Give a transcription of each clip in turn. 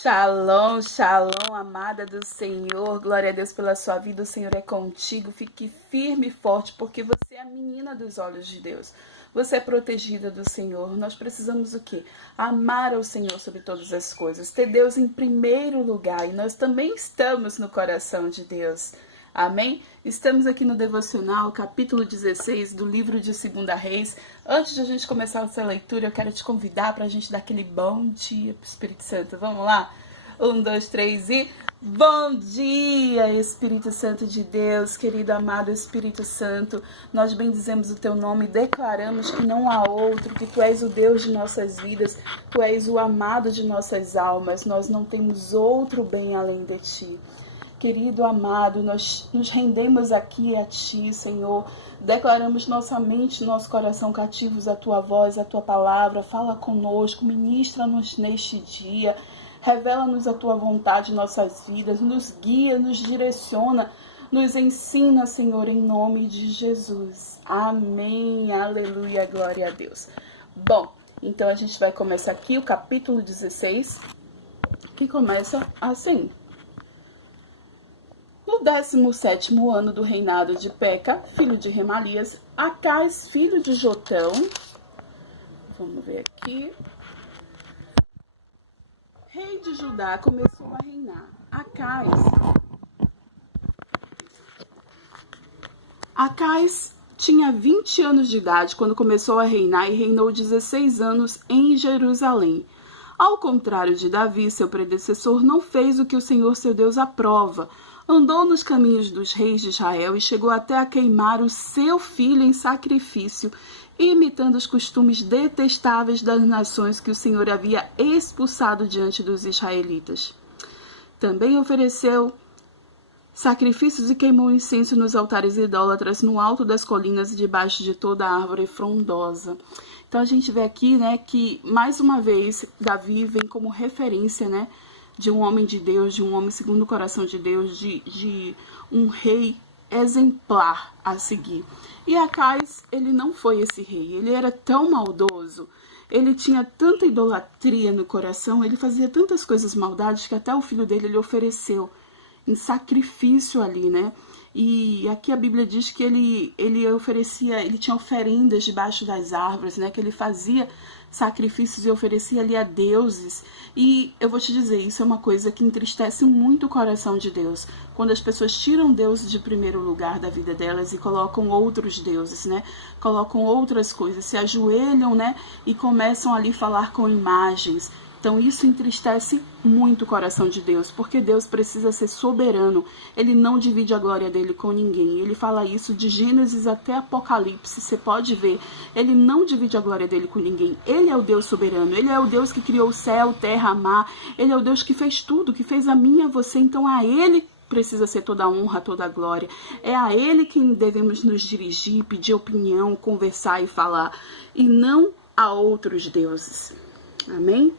Shalom, shalom, amada do Senhor. Glória a Deus pela sua vida. O Senhor é contigo. Fique firme e forte, porque você é a menina dos olhos de Deus. Você é protegida do Senhor. Nós precisamos o quê? Amar ao Senhor sobre todas as coisas. Ter Deus em primeiro lugar. E nós também estamos no coração de Deus. Amém? Estamos aqui no Devocional, capítulo 16 do livro de 2 Reis. Antes de a gente começar essa leitura, eu quero te convidar para a gente dar aquele bom dia para o Espírito Santo. Vamos lá? 1, 2, 3 e... Bom dia, Espírito Santo de Deus, querido amado Espírito Santo. Nós bendizemos o teu nome e declaramos que não há outro, que tu és o Deus de nossas vidas, tu és o amado de nossas almas. Nós não temos outro bem além de ti. Querido amado, nós nos rendemos aqui a Ti, Senhor. Declaramos nossa mente, nosso coração cativos à Tua voz, à Tua palavra. Fala conosco, ministra-nos neste dia. Revela-nos a Tua vontade em nossas vidas. Nos guia, nos direciona, nos ensina, Senhor, em nome de Jesus. Amém, aleluia, glória a Deus. Bom, então a gente vai começar aqui o capítulo 16, que começa assim. No 17º ano do reinado de Peca, filho de Remalias, Acais, filho de Jotão, vamos ver aqui, rei de Judá, começou a reinar. Acais tinha 20 anos de idade quando começou a reinar e reinou 16 anos em Jerusalém. Ao contrário de Davi, seu predecessor, não fez o que o Senhor seu Deus aprova. Andou nos caminhos dos reis de Israel e chegou até a queimar o seu filho em sacrifício, imitando os costumes detestáveis das nações que o Senhor havia expulsado diante dos israelitas. Também ofereceu sacrifícios e queimou incenso nos altares idólatras no alto das colinas e debaixo de toda a árvore frondosa. Então a gente vê aqui, né, que mais uma vez Davi vem como referência, né, de um homem de Deus, de um homem segundo o coração de Deus, de um rei exemplar a seguir. E Acais, ele não foi esse rei, ele era tão maldoso, ele tinha tanta idolatria no coração, ele fazia tantas coisas maldades que até o filho dele ele ofereceu em sacrifício ali, né? E aqui a Bíblia diz que ele tinha oferendas debaixo das árvores, né? Que ele fazia sacrifícios e oferecia ali a deuses. E eu vou te dizer, isso é uma coisa que entristece muito o coração de Deus. Quando as pessoas tiram Deus de primeiro lugar da vida delas e colocam outros deuses, né? Colocam outras coisas, se ajoelham, né? E começam ali a falar com imagens. Então isso entristece muito o coração de Deus, porque Deus precisa ser soberano. Ele não divide a glória dele com ninguém. Ele fala isso de Gênesis até Apocalipse, você pode ver. Ele não divide a glória dele com ninguém. Ele é o Deus soberano, ele é o Deus que criou o céu, terra, mar. Ele é o Deus que fez tudo, que fez a mim e a você. Então a ele precisa ser toda a honra, toda a glória. É a ele que devemos nos dirigir, pedir opinião, conversar e falar, e não a outros deuses. Amém?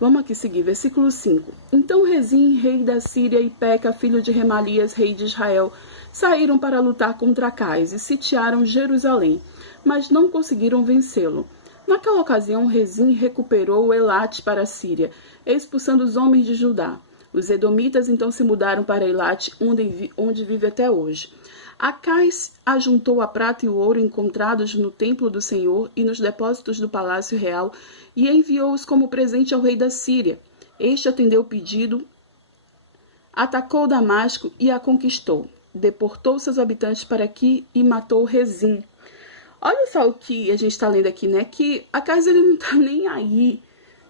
Vamos aqui seguir, versículo 5. Então Rezim, rei da Síria, e Peca, filho de Remalias, rei de Israel, saíram para lutar contra Acais e sitiaram Jerusalém, mas não conseguiram vencê-lo. Naquela ocasião, Rezim recuperou Elate para a Síria, expulsando os homens de Judá. Os edomitas então se mudaram para Elate, onde vive até hoje. Acais ajuntou a prata e o ouro encontrados no templo do Senhor e nos depósitos do palácio real e enviou-os como presente ao rei da Síria. Este atendeu o pedido, atacou Damasco e a conquistou. Deportou seus habitantes para aqui e matou Rezim. Olha só o que a gente está lendo aqui, né? Que Acais ele não está nem aí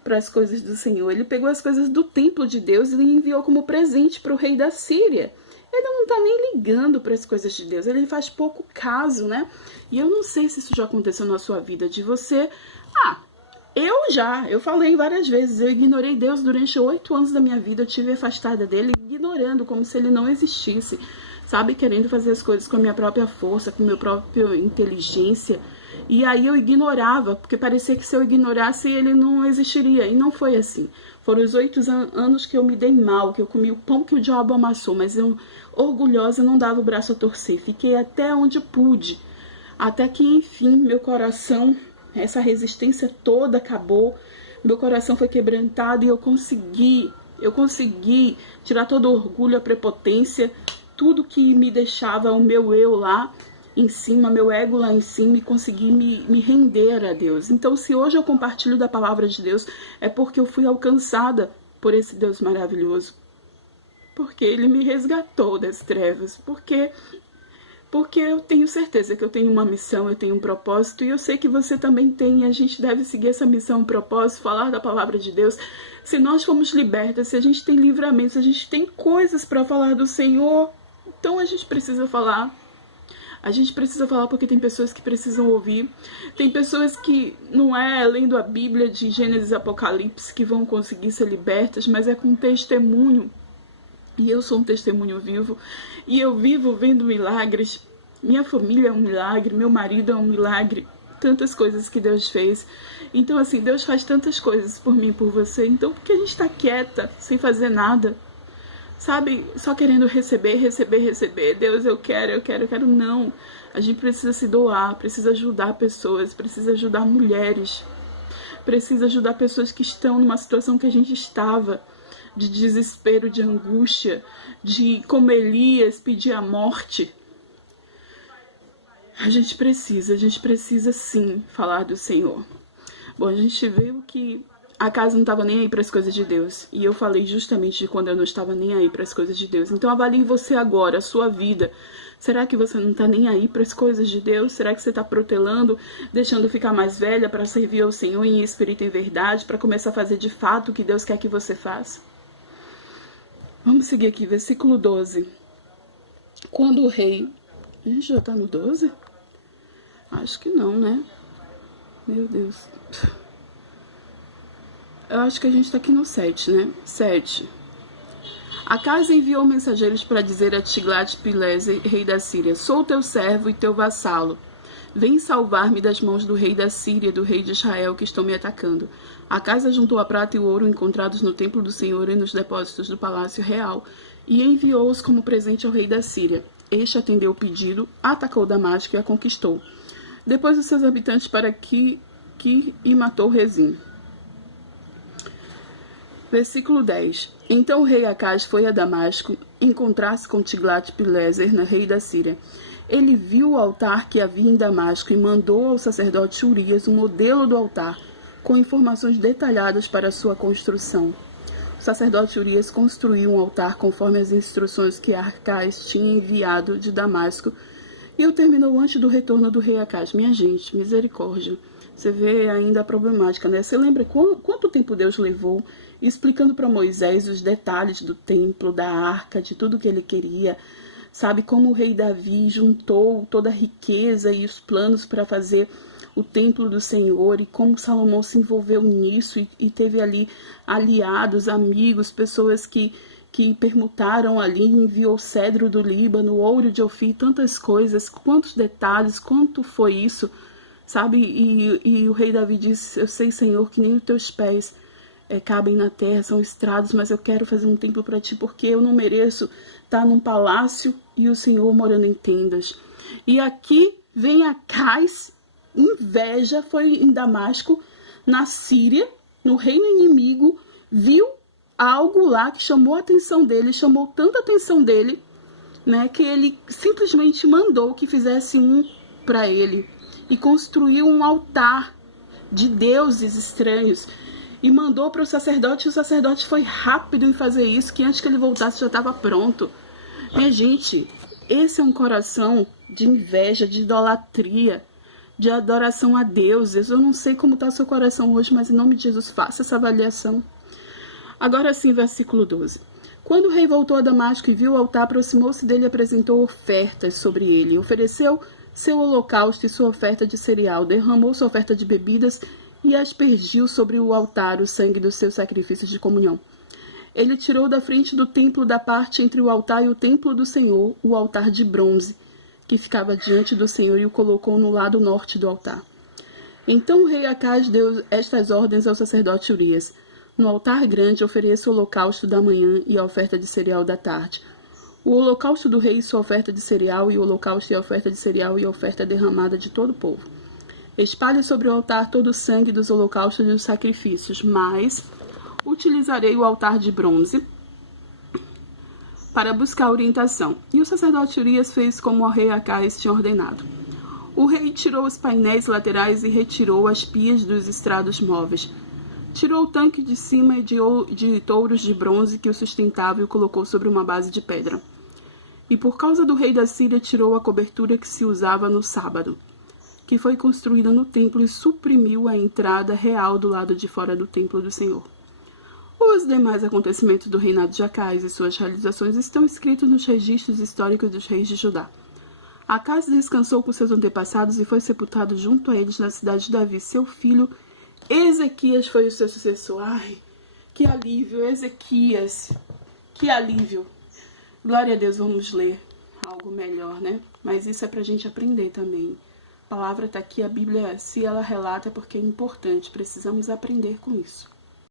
para as coisas do Senhor. Ele pegou as coisas do templo de Deus e enviou como presente para o rei da Síria. Ele não está nem ligando para as coisas de Deus, ele faz pouco caso, né? E eu não sei se isso já aconteceu na sua vida, de você... Eu falei várias vezes, eu ignorei Deus durante 8 anos da minha vida, eu estive afastada dele, ignorando, como se ele não existisse, sabe? Querendo fazer as coisas com a minha própria força, com a minha própria inteligência. E aí eu ignorava, porque parecia que se eu ignorasse ele não existiria, e não foi assim. Foram os 8 anos que eu me dei mal, que eu comi o pão que o diabo amassou, mas eu, orgulhosa, não dava o braço a torcer. Fiquei até onde pude, até que, enfim, meu coração, essa resistência toda acabou, meu coração foi quebrantado e eu consegui Eu consegui tirar todo o orgulho, a prepotência, tudo que me deixava o meu eu lá em cima, meu ego lá em cima, e consegui me render a Deus. Então, se hoje eu compartilho da palavra de Deus, é porque eu fui alcançada por esse Deus maravilhoso. Porque Ele me resgatou das trevas. Porque eu tenho certeza que eu tenho uma missão, eu tenho um propósito, e eu sei que você também tem, e a gente deve seguir essa missão, um propósito, falar da palavra de Deus. Se nós fomos libertas, se a gente tem livramento, se a gente tem coisas para falar do Senhor, então a gente precisa falar. A gente precisa falar porque tem pessoas que precisam ouvir. Tem pessoas que não é lendo a Bíblia de Gênesis e Apocalipse que vão conseguir ser libertas, mas é com testemunho. E eu sou um testemunho vivo. E eu vivo vendo milagres. Minha família é um milagre, meu marido é um milagre. Tantas coisas que Deus fez. Então, assim, Deus faz tantas coisas por mim e por você. Então, por que a gente está quieta, sem fazer nada? Sabe, só querendo receber. Deus, eu quero. Não. A gente precisa se doar, precisa ajudar pessoas, precisa ajudar mulheres, precisa ajudar pessoas que estão numa situação que a gente estava, de desespero, de angústia, de, como Elias, pedir a morte. A gente precisa sim falar do Senhor. Bom, a gente viu que a casa não estava nem aí para as coisas de Deus. E eu falei justamente de quando eu não estava nem aí para as coisas de Deus. Então avalie você agora, a sua vida. Será que você não está nem aí para as coisas de Deus? Será que você está protelando, deixando ficar mais velha para servir ao Senhor em espírito e em verdade, para começar a fazer de fato o que Deus quer que você faça? Vamos seguir aqui, versículo 12. Quando o rei... A gente já está no 12? Acho que não, né? Meu Deus... Eu acho que a gente está aqui no 7, né? 7. Acas enviou mensageiros para dizer a Tiglat-Pileser, rei da Síria: sou teu servo e teu vassalo. Vem salvar-me das mãos do rei da Síria e do rei de Israel que estão me atacando. Acas juntou a prata e o ouro encontrados no templo do Senhor e nos depósitos do palácio real e enviou-os como presente ao rei da Síria. Este atendeu o pedido, atacou Damasco e a conquistou. Depois os seus habitantes para Kir e matou Rezim. Versículo 10. Então o rei Acaz foi a Damasco encontrar-se com Tiglat-Pileser, rei da Síria. Ele viu o altar que havia em Damasco e mandou ao sacerdote Urias um modelo do altar, com informações detalhadas para sua construção. O sacerdote Urias construiu um altar conforme as instruções que Acaz tinha enviado de Damasco e o terminou antes do retorno do rei Acaz. Minha gente, misericórdia. Você vê ainda a problemática, né? Você lembra quanto tempo Deus levou explicando para Moisés os detalhes do templo, da arca, de tudo que ele queria? Sabe como o rei Davi juntou toda a riqueza e os planos para fazer o templo do Senhor, e como Salomão se envolveu nisso e teve ali aliados, amigos, pessoas que permutaram ali, enviou cedro do Líbano, ouro de Ofir, tantas coisas, quantos detalhes, quanto foi isso? Sabe, e o rei Davi disse: eu sei, Senhor, que nem os teus pés cabem na terra, são estrados, mas eu quero fazer um templo para ti, porque eu não mereço estar num palácio e o Senhor morando em tendas. E aqui vem Acaz, inveja, foi em Damasco, na Síria, no reino inimigo, viu algo lá que chamou a atenção dele, chamou tanta atenção dele, né, que ele simplesmente mandou que fizesse um para ele. E construiu um altar de deuses estranhos. E mandou para o sacerdote. E o sacerdote foi rápido em fazer isso, que antes que ele voltasse já estava pronto. Minha gente, esse é um coração de inveja, de idolatria, de adoração a deuses. Eu não sei como está o seu coração hoje, mas em nome de Jesus, faça essa avaliação. Agora sim, versículo 12. Quando o rei voltou a Damasco e viu o altar, aproximou-se dele e apresentou ofertas sobre ele. Ofereceu seu holocausto e sua oferta de cereal, derramou sua oferta de bebidas e aspergiu sobre o altar o sangue dos seus sacrifícios de comunhão. Ele tirou da frente do templo, da parte entre o altar e o templo do Senhor, o altar de bronze, que ficava diante do Senhor, e o colocou no lado norte do altar. Então o rei Acaz deu estas ordens ao sacerdote Urias: no altar grande ofereça o holocausto da manhã e a oferta de cereal da tarde. O holocausto do rei e sua oferta de cereal, e o holocausto e a oferta de cereal e a oferta derramada de todo o povo. Espalhe sobre o altar todo o sangue dos holocaustos e dos sacrifícios, mas utilizarei o altar de bronze para buscar orientação. E o sacerdote Urias fez como o rei Acaias tinha ordenado. O rei tirou os painéis laterais e retirou as pias dos estrados móveis. Tirou o tanque de cima de touros de bronze que o sustentava e o colocou sobre uma base de pedra. E por causa do rei da Síria tirou a cobertura que se usava no sábado, que foi construída no templo, e suprimiu a entrada real do lado de fora do templo do Senhor. Os demais acontecimentos do reinado de Acaias e suas realizações estão escritos nos registros históricos dos reis de Judá. Acaias descansou com seus antepassados e foi sepultado junto a eles na cidade de Davi. Seu filho Ezequias foi o seu sucessor. Ai, que alívio, Ezequias, que alívio. Glória a Deus, vamos ler algo melhor, né? Mas isso é pra gente aprender também. A palavra tá aqui, a Bíblia, se ela relata, é porque é importante, precisamos aprender com isso.